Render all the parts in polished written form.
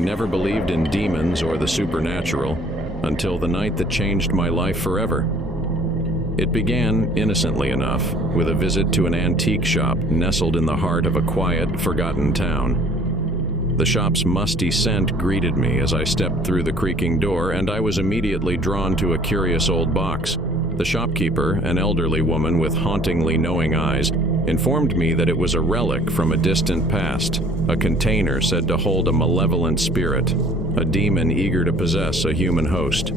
never believed in demons or the supernatural until the night that changed my life forever. It began, innocently enough, with a visit to an antique shop nestled in the heart of a quiet, forgotten town. The shop's musty scent greeted me as I stepped through the creaking door, and I was immediately drawn to a curious old box. The shopkeeper, an elderly woman with hauntingly knowing eyes, informed me that it was a relic from a distant past, a container said to hold a malevolent spirit, a demon eager to possess a human host.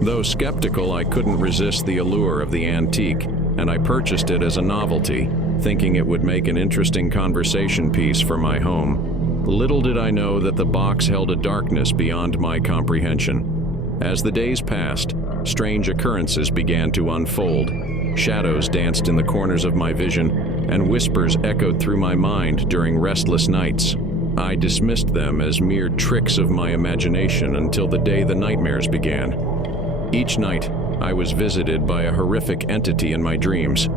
Though skeptical, I couldn't resist the allure of the antique, and I purchased it as a novelty, thinking it would make an interesting conversation piece for my home. Little did I know that the box held a darkness beyond my comprehension. As the days passed, strange occurrences began to unfold. Shadows danced in the corners of my vision, and whispers echoed through my mind during restless nights. I dismissed them as mere tricks of my imagination until the day the nightmares began. Each night, I was visited by a horrific entity in my dreams,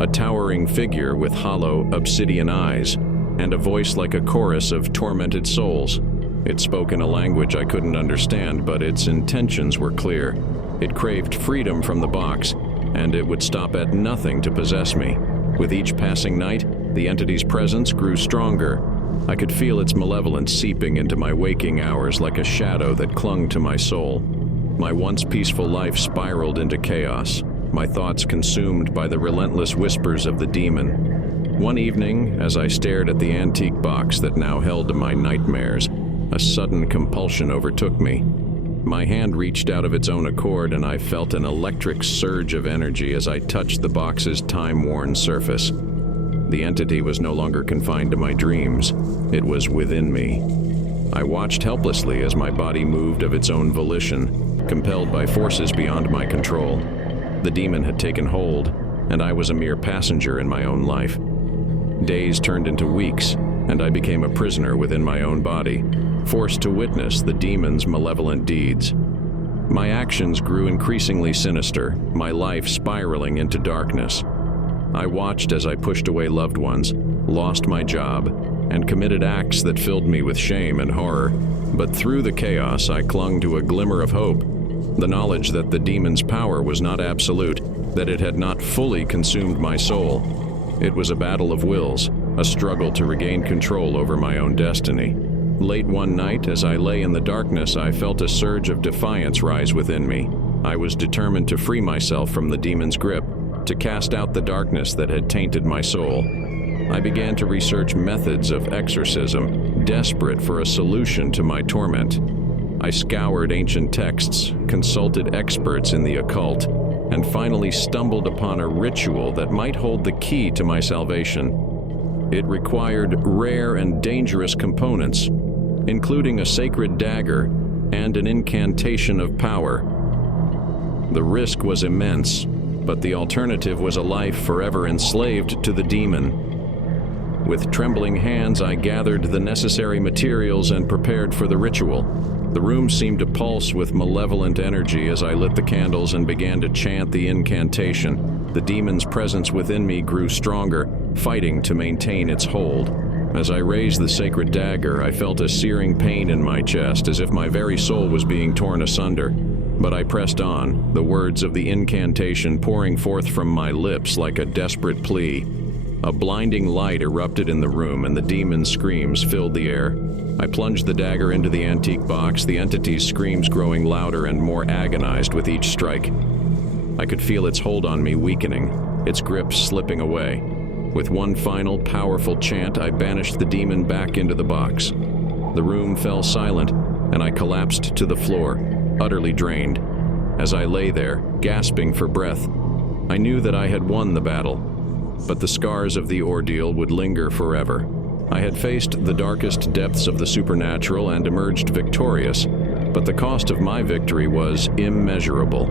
a towering figure with hollow, obsidian eyes, and a voice like a chorus of tormented souls. It spoke in a language I couldn't understand, but its intentions were clear. It craved freedom from the box, and it would stop at nothing to possess me. With each passing night, the entity's presence grew stronger. I could feel its malevolence seeping into my waking hours like a shadow that clung to my soul. My once peaceful life spiraled into chaos, my thoughts consumed by the relentless whispers of the demon. One evening, as I stared at the antique box that now held my nightmares, a sudden compulsion overtook me. My hand reached out of its own accord, and I felt an electric surge of energy as I touched the box's time-worn surface. The entity was no longer confined to my dreams. It was within me. I watched helplessly as my body moved of its own volition, compelled by forces beyond my control. The demon had taken hold, and I was a mere passenger in my own life. Days turned into weeks, and I became a prisoner within my own body, forced to witness the demon's malevolent deeds. My actions grew increasingly sinister, my life spiraling into darkness. I watched as I pushed away loved ones, lost my job, and committed acts that filled me with shame and horror. But through the chaos, I clung to a glimmer of hope, the knowledge that the demon's power was not absolute, that it had not fully consumed my soul. It was a battle of wills, a struggle to regain control over my own destiny. Late one night, as I lay in the darkness, I felt a surge of defiance rise within me. I was determined to free myself from the demon's grip, to cast out the darkness that had tainted my soul. I began to research methods of exorcism, desperate for a solution to my torment. I scoured ancient texts, consulted experts in the occult, and finally stumbled upon a ritual that might hold the key to my salvation. It required rare and dangerous components, including a sacred dagger and an incantation of power. The risk was immense, but the alternative was a life forever enslaved to the demon. With trembling hands, I gathered the necessary materials and prepared for the ritual. The room seemed to pulse with malevolent energy as I lit the candles and began to chant the incantation. The demon's presence within me grew stronger, fighting to maintain its hold. As I raised the sacred dagger, I felt a searing pain in my chest, as if my very soul was being torn asunder. But I pressed on, the words of the incantation pouring forth from my lips like a desperate plea. A blinding light erupted in the room, and the demon's screams filled the air. I plunged the dagger into the antique box, the entity's screams growing louder and more agonized with each strike. I could feel its hold on me weakening, its grip slipping away. With one final, powerful chant, I banished the demon back into the box. The room fell silent, and I collapsed to the floor, utterly drained. As I lay there, gasping for breath, I knew that I had won the battle, but the scars of the ordeal would linger forever. I had faced the darkest depths of the supernatural and emerged victorious, but the cost of my victory was immeasurable.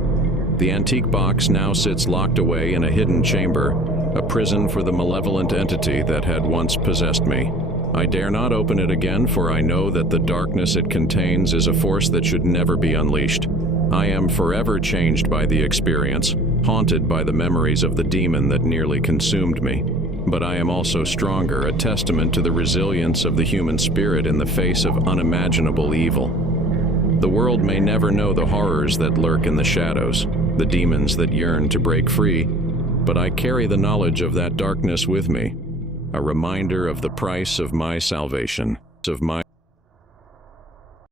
The antique box now sits locked away in a hidden chamber, a prison for the malevolent entity that had once possessed me. I dare not open it again, for I know that the darkness it contains is a force that should never be unleashed. I am forever changed by the experience, haunted by the memories of the demon that nearly consumed me. But I am also stronger, a testament to the resilience of the human spirit in the face of unimaginable evil. The world may never know the horrors that lurk in the shadows, the demons that yearn to break free, but I carry the knowledge of that darkness with me, a reminder of the price of my salvation, of my